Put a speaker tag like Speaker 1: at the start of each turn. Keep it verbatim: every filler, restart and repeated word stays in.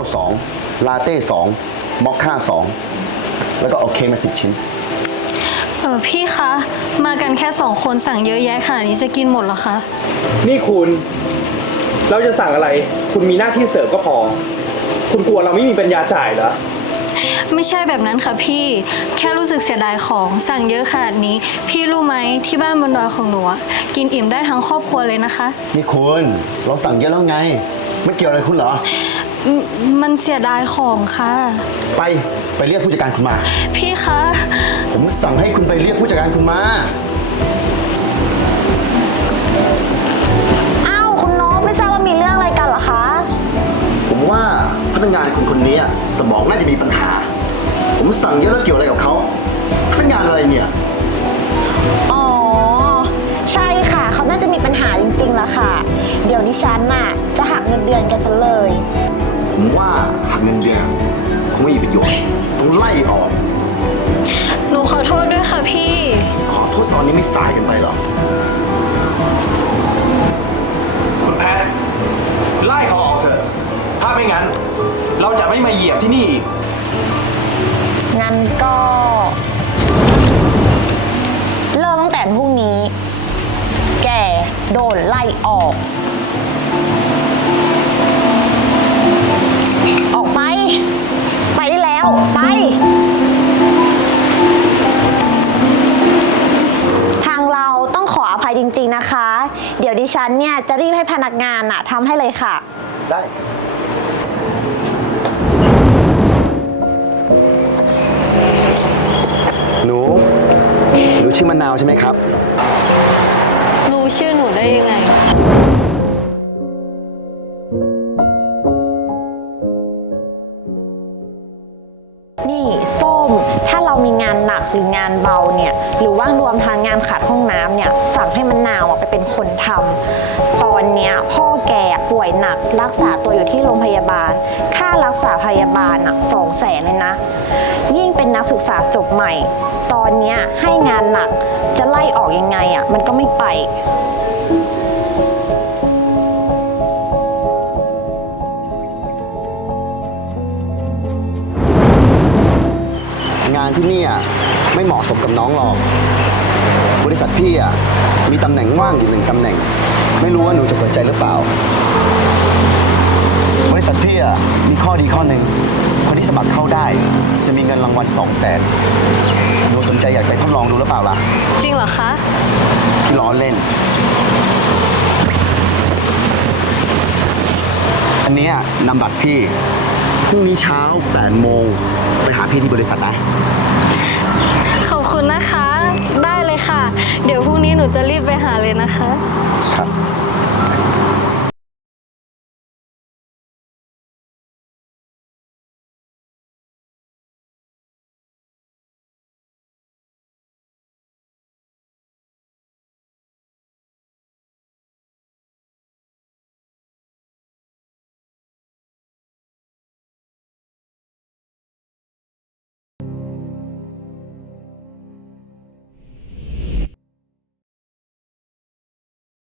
Speaker 1: สองลาเต้สองมอคค่าสองแล้วก็โอเคมาสิบชิ้น
Speaker 2: เออพี่คะมากันแค่สองคนสั่งเยอะแยะขนาดนี้จะกินหมดเหรอคะ
Speaker 3: นี่คุณเราจะสั่งอะไรคุณมีหน้าที่เสิร์ฟก็พอคุณกลัวเราไม่มีปัญญาจ่ายเหรอ
Speaker 2: ไม่ใช่แบบนั้นค่ะพี่แค่รู้สึกเสียดายของสั่งเยอะขนาดนี้พี่รู้ไหมที่บ้านบนดอยของหนูกินอิ่มได้ทั้งครอบครัวเลยนะคะ
Speaker 1: นี่คุณเราสั่งเยอะแล้วไงไม่เกี่ยวอะไรคุณเหรอ
Speaker 2: มันเสียดายของค่ะ
Speaker 1: ไปไปเรียกผู้จัดการคุณมา
Speaker 2: พี่คะ
Speaker 1: ผมสั่งให้คุณไปเรียกผู้จัดการคุณมา
Speaker 4: อ้าวคุณน้องไม่ทราบว่ามีเรื่องอะไรกันเหรอคะ
Speaker 1: ผมว่าพนักงานคนคนนี้สมองน่าจะมีปัญหาผมสั่งเยอะแล้วเกี่ยวอะไรกับเขาพนักงานอะไรเนี่ย
Speaker 4: อ๋อใช่ค่ะเขาน่าจะมีปัญหาจริงๆแล้วค่ะเดี๋ยวดิฉันน่ะจะหักเงินเดือนกันซะเลย
Speaker 1: ผมว่าหักเงินเดือนคงไม่มีประโยชน์ต้องไล่ออก
Speaker 2: หนูขอโทษด้วยค่ะพี่
Speaker 1: ขอโทษตอนนี้ไม่สายกันไปหรอ
Speaker 3: คุณแพทไล่เขาออกเถอะถ้าไม่งั้นเราจะไม่มาเหยียบที่นี่อีก
Speaker 4: งั้นก็เริ่มตั้งแต่พรุ่งนี้แกโดนไล่ออกออกไปไปได้แล้วไปทางเราต้องขออภัยจริงๆนะคะเดี๋ยวดิฉันเนี่ยจะรีบให้พนักงานน่ะทำให้เลยค่ะ
Speaker 1: ได้หนูหนูชื่อมะนาวใช่ไหมครับ
Speaker 2: รู้ชื่อหนูได้ยังไง
Speaker 4: นี่ส้มถ้าเรามีงานหนักหรืองานเบาเนี่ยหรือว่ารวมทางงานขัดห้องน้ำเนี่ยสั่งให้มะนาวไปเป็นคนทำตอนเนี้ยพ่อแกป่วยหนักรักษาตัวอยู่ที่โรงพยาบาลค่ารักษาพยาบาลอ่ะสองแสนเลยนะยิ่งเป็นนักศึกษาจบใหม่ตอนเนี้ยให้งานหนักจะไล่ออกยังไงอ่ะมันก็ไม่ไป
Speaker 1: งานที่นี่อ่ะไม่เหมาะสมกับน้องหรอกบริษัทพี่อ่ะมีตำแหน่งว่างอยู่หนึ่งตำแหน่งไม่รู้ว่าหนูจะสนใจหรือเปล่าบริษัทพี่อ่ะมีข้อดีข้อหนึ่งคนที่สมัครเข้าได้จะมีเงินรางวัลสองแสนหนูสนใจอยากไปทดลองดูหรือเปล่าล่ะ
Speaker 2: จริงเหรอคะ
Speaker 1: พี่ล้อเล่นอันนี้นำบัตรพี่พรุ่งนี้เช้าแปดโมงไปหาพี่ที่บริษัทนะ
Speaker 2: ขอบคุณนะคะได้เลยค่ะเดี๋ยวพรุ่งนี้หนูจะรีบไปหาเลยนะคะ
Speaker 1: ครับ